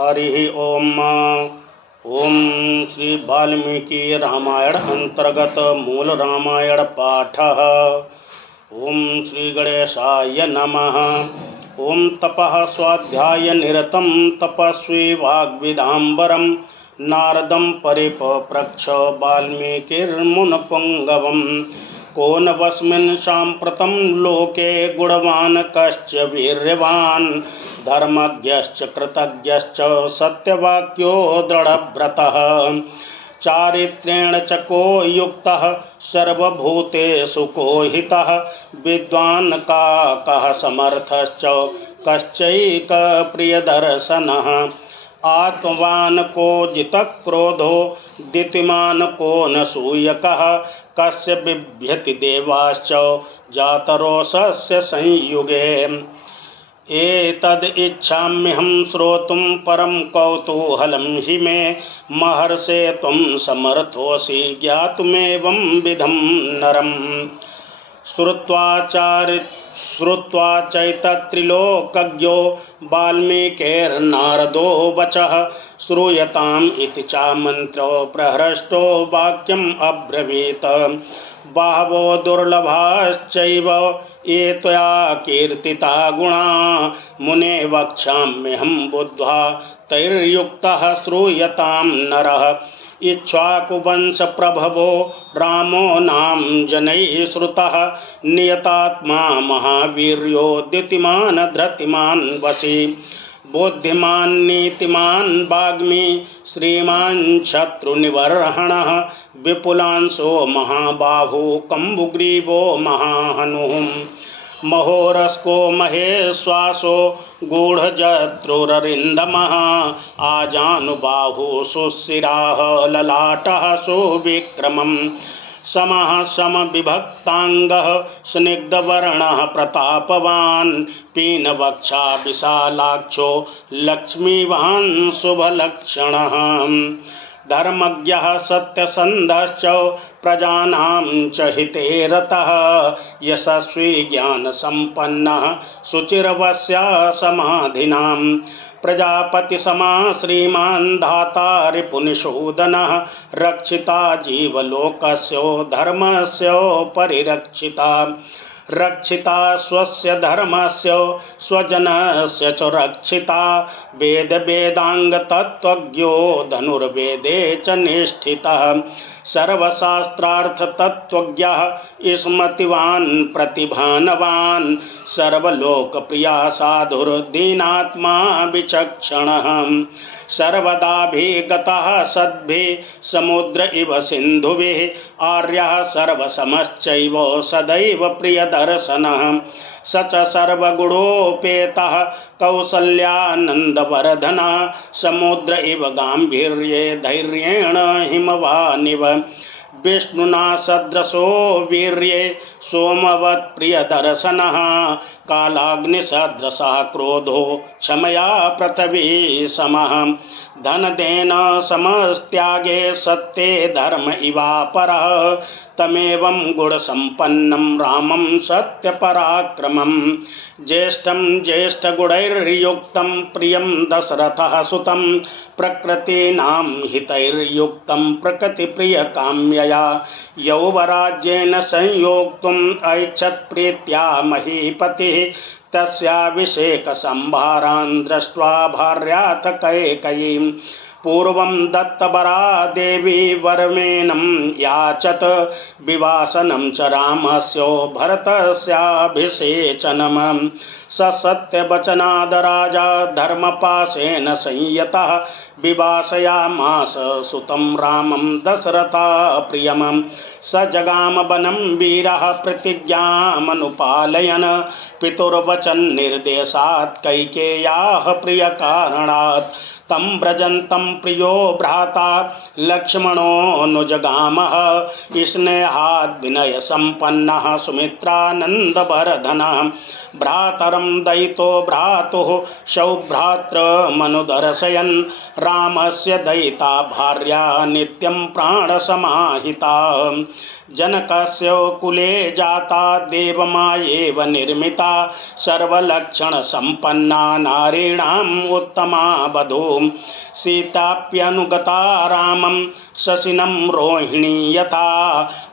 हरि ओम। ओम श्री वाल्मीकि रामायण अंतर्गत मूल रामायण पाठ। ओम श्री गणेशाय नमः। ओम तपः स्वाध्याय निरतं तपस्वी वाग्विदाम्बरं नारदं परिपप्रच्छ वाल्मीकिर्मुनिपुङ्गवम्। को न वस्मिन् साम्प्रतं लोके गुणवान् कश्च वीर्यवान् धर्मज्ञश्च कृतज्ञश्च सत्यवाक्यो दृढव्रतः। चारित्र्येण च को युक्तः सर्वभूतेषु को हितः विद्वान् कः समर्थश्च कश्चैकप्रियदर्शनः। आत्मवान् को जितः क्रोधो दितिमान् को न सूयकः कस्य बिभ्यति देवाश्च जातरोषस्य संयुगे। एतद् इच्छाम्यहं श्रोतुं परं कौतूहलं हि मे महर्षे त्वं समर्थोऽसि ज्ञातुमेवं विधं नरम्। श्रुत्वा चैतत्रिलोकज्ञो वाल्मीकिर्नारदो वचः श्रूयताम् इति चामन्त्रो प्रहृष्टो वाक्यम् अब्रवीत्। बहवो दुर्लभाश्चैव ये त्वया कीर्तिता गुणा मुने वक्ष्याम्यहं बुद्ध्वा तैर्युक्तः श्रूयतां नरः। इक्ष्वाकुवंश प्रभवो रामो नाम जनैः श्रुतः नियतात्मा महावीर्यो द्युतिमान् धृतिमान् वशी। बुद्धिमान् नीतिमान् वाग्मी श्रीमान् शत्रुनिवर्हणः विपुलांशो महाबाहु कम्बुग्रीवो महाहनुः। महोरस्को महेश्वासो गूढ़जत्रुररिन्दमः आजानुबाहु सुशिराः ललाटः सुविक्रमम्। समः समविभक्ताङ्गः स्निग्धवर्णः प्रतापवान् पीनवक्षा विशालाक्षो लक्ष्मीवान् शुभलक्षणः। धर्मज्ञः सत्यसन्धश्च प्रजानां च हिते रतः यशस्वी ज्ञानसम्पन्नः शुचिर्वश्या समाधिनां। प्रजापतिसमा श्रीमान् धाता रिपुनिषूदनः रक्षिता जीवलोकस्य धर्मस्य परिरक्षिता। रक्षिता स्वस्य धर्मस्य स्वजनस्य च रक्षिता। वेद वेदांग तत्त्वज्ञो धनुर्वेदे च निष्ठितः। सर्वशास्त्रार्थ तत्त्वज्ञः स्मृतिवान् प्रतिभानवान् सर्वलोकप्रिया साधुर्दीनात्मा विचक्षणः। सर्वदाभिगतः सद्भिः समुद्र इव सिन्धुभिः आर्यः सर्वसमश्चैव सदैव प्रियदर्शनः। स च सर्वगुणोपेतः कौसल्यानन्दवर्धनः समुद्र इव गाम्भीर्ये धैर्येण हिमवानिव। विष्णुना सदृशो वीर्ये सोमवत् प्रियदर्शनः कालाग्निसदृशः क्रोधो क्षमया पृथ्वी समः। धनदेन समस्त्यागे सत्ये धर्म इवापरः तमेवं गुणसम्पन्नं रामं सत्यपराक्रमं। ज्येष्ठं ज्येष्ठगुणैर्युक्तं प्रियं दशरथः सुतं प्रकृतीनां हितैर्युक्तं प्रकृतिप्रियकाम्यया यौवराज्येन संयोक्तुम् ऐच्छत् प्रीत्या महीपतिः। तस्याभिषेकसंभारान् दृष्ट्वा भार्याथ कैकेयीं पूर्वं दत्तवरा देवी वरमेनं याचत विवासनं च रामस्य भरतस्याभिषेचनम्। स सत्यवचनाद् राजा धर्मपाशेन संयतः विवासयामास सुतं रामं दशरथा प्रियम्। स जगाम वनं वीरः प्रतिज्ञामनुपालयन् पितुर्वचन्निर्देशात् कैकेय्याः प्रियकारणात्। तं व्रजन्तं प्रियो भ्राता लक्ष्मणोऽनुजगामः स्नेहाद् विनयसम्पन्नः सुमित्रानन्दवर्धनः। भ्रातरं दयितो भ्रातुः सौभ्रातृमनुदर्शयन् रामस्य दयिता भार्या नित्यं प्राणसमाहिता। जनकस्य कुले जाता देवमायेव निर्मिता स सर्वलक्षण संपन्ना नारीणाम् उत्तमा वधू सीताप्यनुगता रामं शशिनं रोहिणी यथा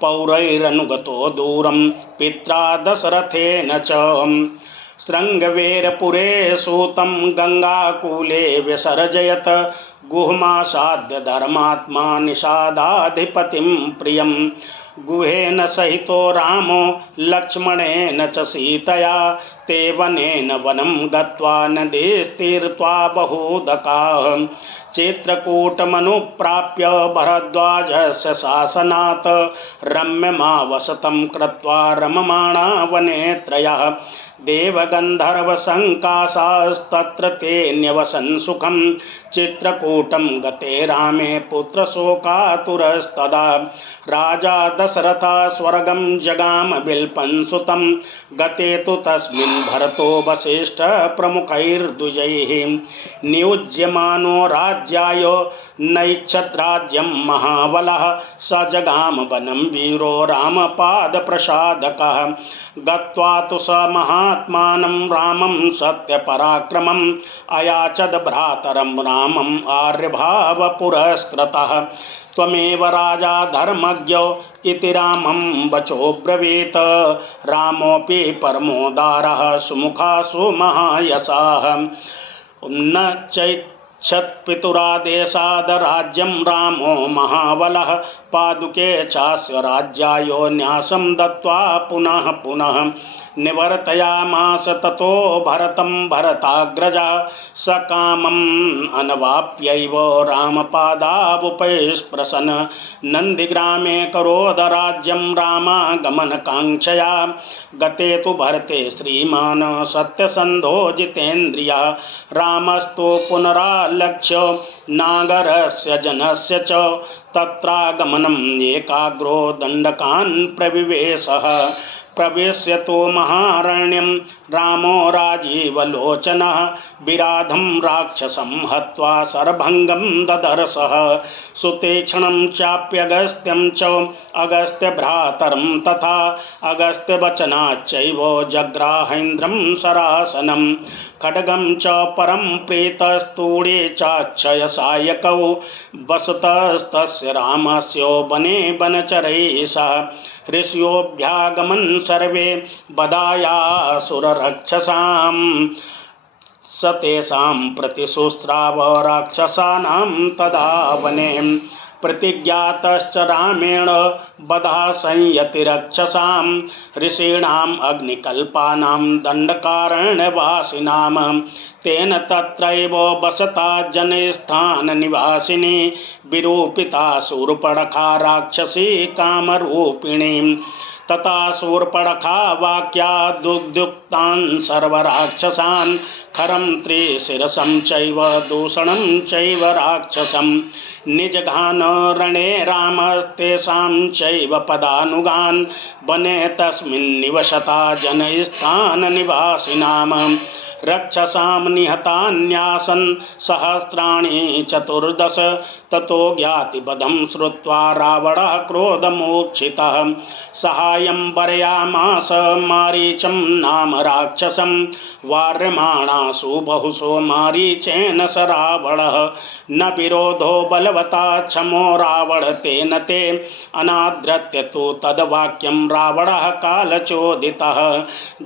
पौरैरनुगतो दूरं पित्रा दशरथेन च शृंगवेरपुरे सूतं गंगाकूले विसर्जयत गुहमासाद्य धर्मात्मा निषादाधिपतिं प्रियं गुहेन सहितो रामो लक्ष्मणेन च सीतया ते वनेन वनं गत्वा नदीस्तीर्त्वा बहुदकाः चित्रकूटमनुप्राप्य भरद्वाजस्य शासनात् रम्यमावसतं कृत्वा रममाणा वने त्रयः देवगन्धर्वसङ्काशास्तत्र ते न्यवसन् सुखं चित्रकूटं गते रामे पुत्रशोकातुरस्तदा राजा दशरथः स्वर्गं जगाम विल्पन् सुतं गते तु तस्मिन् भरतो वसिष्ठः प्रमुखैर्द्विजैः नियुज्यमानो राज्याय नैच्छद्राज्यं महाबलः स जगाम वनं वीरो रामपादप्रसादकः गत्वा तु स महात्मानं रामं सत्यपराक्रमम् अयाचद भ्रातरं रामम् आर्यभावपुरस्कृतः त्वमेव राजा धर्मज्ञो इति रामं वचोब्रवीत रामोऽपि परमोदारः सुमुखासु महायशः न चैच्छत्पितुरादेशाद् राज्यं रामो महाबलः पादुके चास्य राज्यायो न्यासं दत्त्वा पुनः पुनः निवर्तयामास ततो भरतं भरताग्रजा सकामम् अनवाप्यैव रामपादावुपस्पृशन् नन्दिग्रामे करोदराज्यं रामागमनकाङ्क्षया गते तु भरते श्रीमान् सत्यसन्धो जितेन्द्रियः रामस्तु पुनरालक्ष्य नागरस्य जनस्य च तत्रागमनम् एकाग्रो दण्डकान् प्रविवेशः प्रवेश्य तो महारण्यं रामो राजीवलोचनः विराधं राक्षसं हत्वा शरभङ्गं ददर्शः सुतीक्ष्णं चाप्यगस्त्यं च अगस्त्यभ्रातरं तथा अगस्त्यवचनाच्चैव जग्राहेन्द्रं शरासनं खड्गं च परं प्रीतस्तूणे चाक्षयसायकौ वसतस्तस्य रामस्य वने वनचरैः सह ऋषियोऽभ्यागमन् सर्वे बदायासुररक्षसाम् सतेषां प्रतिशुस्राव राक्षसानां तदा वने प्रतिज्ञातश्च रामेण बधा संयतिरक्षसां ऋषीणाम् अग्निकल्पानां दण्डकारण्यवासिनां तेन तत्रैव वसता जनस्थाननिवासिनी विरूपिता शूर्पणखा राक्षसी कामरूपिणी तथा शूर्पणखा वाक्या दुग्धुक्तान् सर्वराक्षसान् खरं त्रिशिरसं चैव दूषणं चैव राक्षसं निजघान रणे रामस्तेषां चैव पदानुगान् वने तस्मिन् निवसता जनस्थाननिवासिनाम् रक्षसां निहतान्यासन् सहस्राणि चतुर्दश ततो ज्ञातिपदं श्रुत्वा रावणः क्रोधमूर्छितः सहायं वरयामास मारीचं नाम राक्षसं वार्यमाणासु बहुशो मारीचेन स रावणः न विरोधो बलवता क्षमो रावण तेन ते अनाद्रत्य तु तद्वाक्यं रावणः कालचोदितः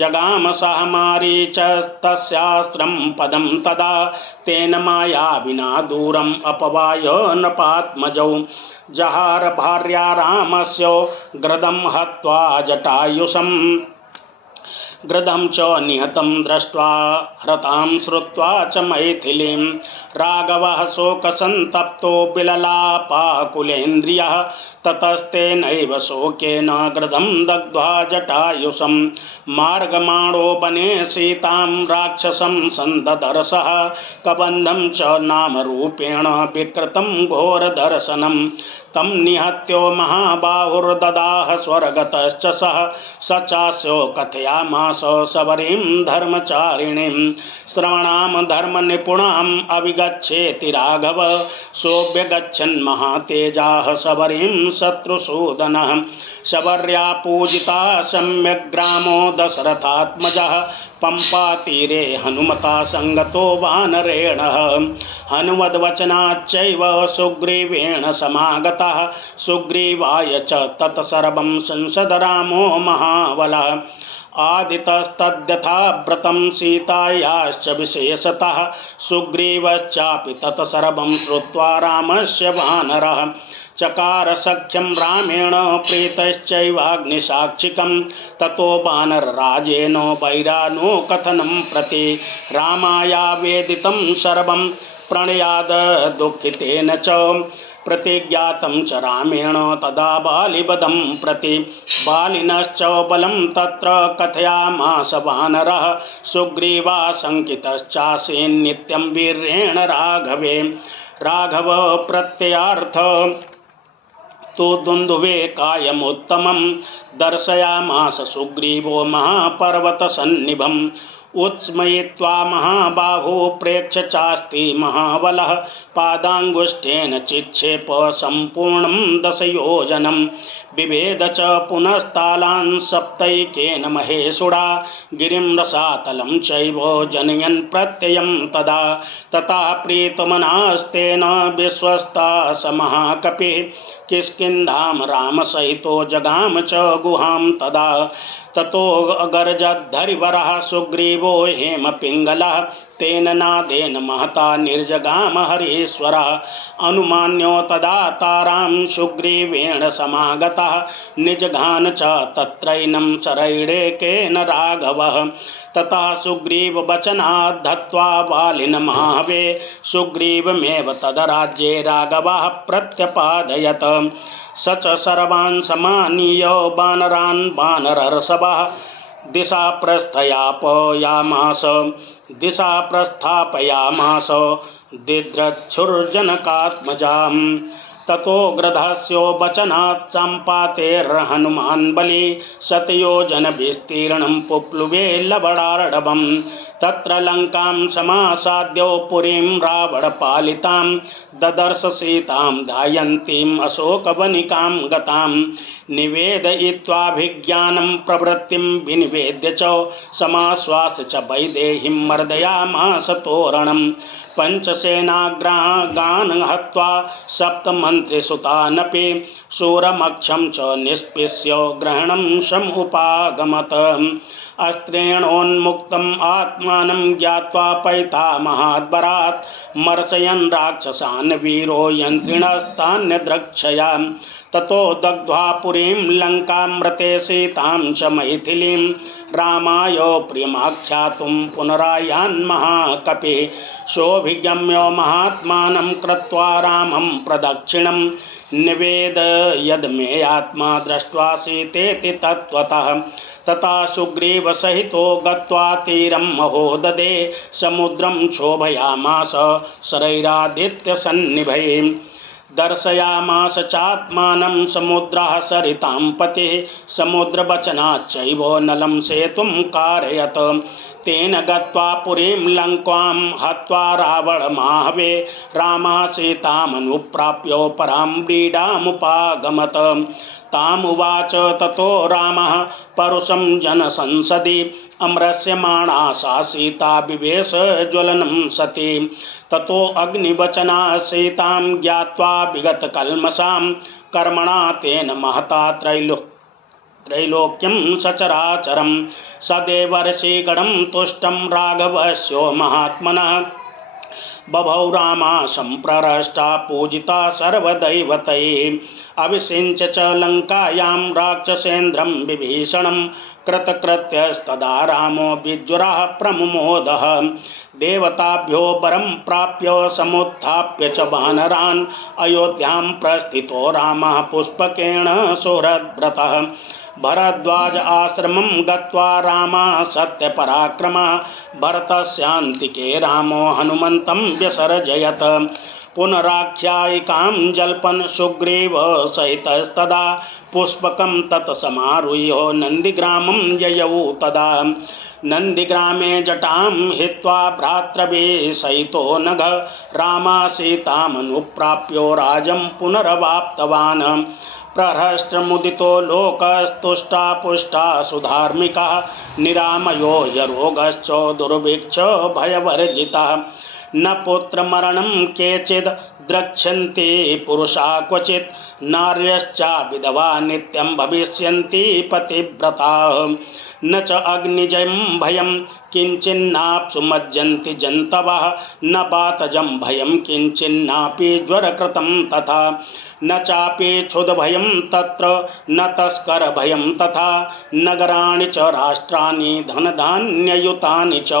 जगाम सह मारीचस्तस्यास्त्रं पदं तदा तेन माया विना दूरम् अपवाय नृपात्मजौ जहार भार्या रामस्य गृदं हत्वा जटायुषम् गृदं च निहतं दृष्ट्वा हृतां श्रुत्वा च मैथिलीं राघवः शोकसन्तप्तो विललापाकुलेन्द्रियः ततस्तेनैव शोकेन गृदं दग्ध्वा जटायुषं मार्गमाणो वने सीतां राक्षसं सन्ददर्शः कबन्धं च नामरूपेण विकृतं घोरदर्शनं तं निहत्यो महाबाहुर्ददाह स्वर्गतश्च सः स चास्यो कथयामास प्रेक्षयामास सबरीं धर्मचारिणीं श्रवणां धर्मनिपुणाम् अभिगच्छेति राघव सोऽभ्यगच्छन् महातेजाः सबरीं शत्रुसूदनः शबर्या पूजिता सम्यग् ग्रामो दशरथात्मजः पंपातीरे हनुमता संगतो वानरेणः हनुमद्वचनाच्चैव सुग्रीवेण समागतः सुग्रीवाय च तत्सर्वं संसद रामो महाबलः आदितस्तद्यथा व्रतं सीतायाश्च विशेषतः सुग्रीवश्चापि तत्सर्वं श्रुत्वा रामस्य वानरः चकार सख्यं रामेण प्रीतश्चैवाग्निसाक्षिकं ततो वानरराजेन वैरानो कथनं प्रति रामायावेदितं सर्वं प्रणयाद दुःखितेन च प्रतिज्ञातं च रामेण तदा बालिवधं प्रति बालिनश्च बलं तत्र कथयामास वानरः सुग्रीवाशङ्कितश्चासीन् नित्यं वीर्येण राघवे राघव प्रत्ययार्थ तो दुन्दुवे कायमुत्तमं दर्शयामास सुग्रीवो महापर्वतसन्निभम् उत्स्मयित्वा महाबाहो प्रेक्ष्य चास्ति महाबलः पादाङ्गुष्ठेन चिक्षेप सम्पूर्णं दशयोजनं बिभेद च पुनस्तालान् सप्तैकेन महेशुडा गिरिं रसातलं चैव जनयन् प्रत्ययं तदा तथा प्रीतमनास्तेन विश्वस्ता स महाकपिः किष्किन्धां रामसहितो जगाम च गुहां तदा ततो गर्जद्धरिवरः सुग्रीवो हेमपिङ्गलः तेन नादेन महता निर्जगाम हरीश्वरः अनुमान्यो तदा तारां सुग्रीवेण समागतः निजघान च तत्रैनं चरैडेकेन राघवः ततः सुग्रीववचनात् धत्वा वालिनमाहवे सुग्रीवमेव तदराज्ये राघवः प्रत्यपादयत् स च सर्वान् समानीय वानरान् वानरर्षभः दिशा प्रस्थापयामास दिद्रच्छुर्जनकात्मजाम् ततो गृधस्यो वचनात् सम्पातेर्हनुमान् बलि शतयोजन विस्तीर्णं पुप्लुवे लवणार्णवम् तत्र लङ्कां समासाद्यो पुरीं रावणपालितां ददर्श सीतां ध्यायन्तीम् अशोकवनिकां गतां निवेदयित्वाभिज्ञानं प्रवृत्तिं विनिवेद्य च समाश्वास्य च वैदेहीं मर्दयामास तोरणम् पंचसेनाग्रान् हत्वा सप्तमन्त्रिसुतानपि शूरमक्षं च निष्पिष्य ग्रहणं समुपागमत् अस्त्रेणोन्मुक्तम् आत्मानं ज्ञात्वा पैतामहाद्वरात् मर्शयन् राक्षसान् वीरो यन्त्रिणस्तान्यद्रक्षया ततो दग्ध्वा पुरीं लङ्कामृते सीतां च मैथिलीं रामाय प्रियमाख्यातुं पुनरायान् महाकपिः सोऽभिगम्य महात्मानं कृत्वा रामं प्रदक्षिणं निवेद यद्मे आत्मा दृष्ट्वा सीतेति तत्त्वतः तथा सुग्रीवसहितो गत्वा तीरं महोदधे समुद्रं क्षोभयामास शरैरादित्यसन्निभैः दर्शयामास चात्मानं समुद्रः सरितां पतिः समुद्रवचनाच्चैव नलं सेतुं कारयत् तेन गत्वा पुरीं लङ्कां हत्वा रावणमाहवे रामः सीतामनुप्राप्य परां व्रीडामुपागमत् तामुवाच ततो रामः परुषं जनसंसदि अमृष्यमाणा सा सीता विवेश ज्वलनं सति ततो अग्निवचना सीतां ज्ञात्वा विगतकल्मषां कर्मणा तेन महता त्रैलोक्यं सचराचरं सदेवर्षिगणं तुष्टं राघवस्यो महात्मनः बभौ रामा सम्प्ररष्टा पूजिता सर्वदैवतैः अभिषिञ्च च लङ्कायां राक्षसेन्द्रं विभीषणं कृतकृत्यस्तदा रामो विज्वरः प्रमुमोदः देवताभ्यो वरं प्राप्य समुत्थाप्य च वानरान् अयोध्यां प्रस्थितो रामः पुष्पकेण सुहृद्व्रतः भरद्वाज आश्रमं गत्वा रामः सत्यपराक्रमः भरतस्यान्तिके रामो हनुमन्तं व्यसर्जयत् पुनराख्यायिकां जल्पन् सुग्रीव सहितस्तदा पुष्पकं तत्समारुह्य नन्दिग्रामं ययौ तदा नन्दिग्रामे जटां हित्वा भ्रातृभिः सहितो नघ रामा सीतामनुप्राप्यो राजं पुनरवाप्तवान् प्रहृष्टमुदितो लोकस्तुष्टा पुष्टा सुधार्मिका निरामयो यरोगश्च दुर्भिक्ष भयवर्जिता न पुत्रमरणं केचिद् द्रक्ष्यन्ति पुरुषा क्वचित् नार्यश्चा विधवा नित्यं भविष्यन्ति पतिव्रताः न च अग्निजं भयं किञ्चिन्नाप्सु मज्जन्ति जन्तवः न बातजं भयं किञ्चिन्नापि ज्वरकृतं तथा न चापि क्षुद्भयं तत्र न तस्करभयं तथा नगराणि च राष्ट्राणि धनधान्ययुतानि च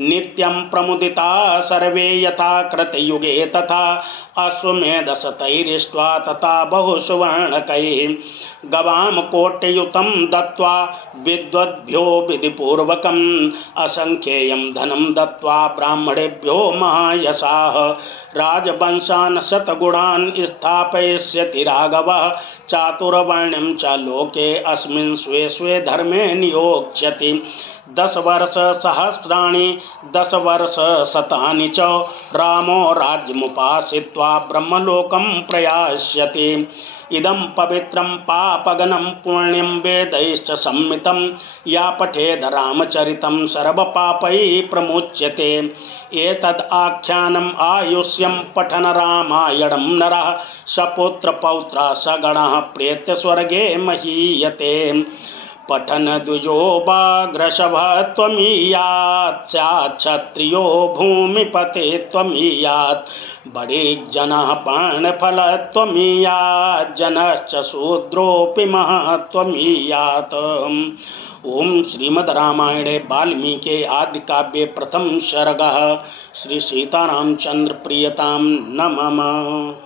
नित्यं प्रमुदिता सर्वे यथा कृतयुगे तथा अश्वमेधशतैरिष्ट्वा तथा बहुसुवर्णकैः गवां कोटियुतं दत्त्वा विद्वद्भ्यो विधिपूर्वकम् असंख्येयं धनं दत्त्वा ब्राह्मणेभ्यो महायशाः राजवंशान् शतगुणान् स्थापयिष्यति राघवः चातुर्वर्ण्यं च लोके अस्मिन् स्वे स्वे धर्मे नियोक्ष्यति 10 वर्षसहस्राणि 10 वर्षशतानि च रामो राज्यमुपाश्रित्वा ब्रह्मलोकं प्रयास्यति इदं पवित्रं पापगनं पुण्यं वेदैश्च सम्मितं या पठेद रामचरितं सर्वपापैः प्रमुच्यते एतद् आख्यानम् आयुष्यं पठन रामायणं नरः सपुत्रपौत्रः सगणः प्रेत्य स्वर्गे महीयते पठन द्विजोऽपाग्रशभः त्वमीयात् स्यात् क्षत्रियो भूमिपते त्वमीयात् बड़िजनः पर्णफलः त्वमीयात् जनश्च शूद्रोऽपि महः त्वमीयात्। ओम श्रीमद् रामायणे वाल्मीकि आदि काव्ये प्रथम सर्गः श्री सीतारामचंद्र प्रियताम नमः।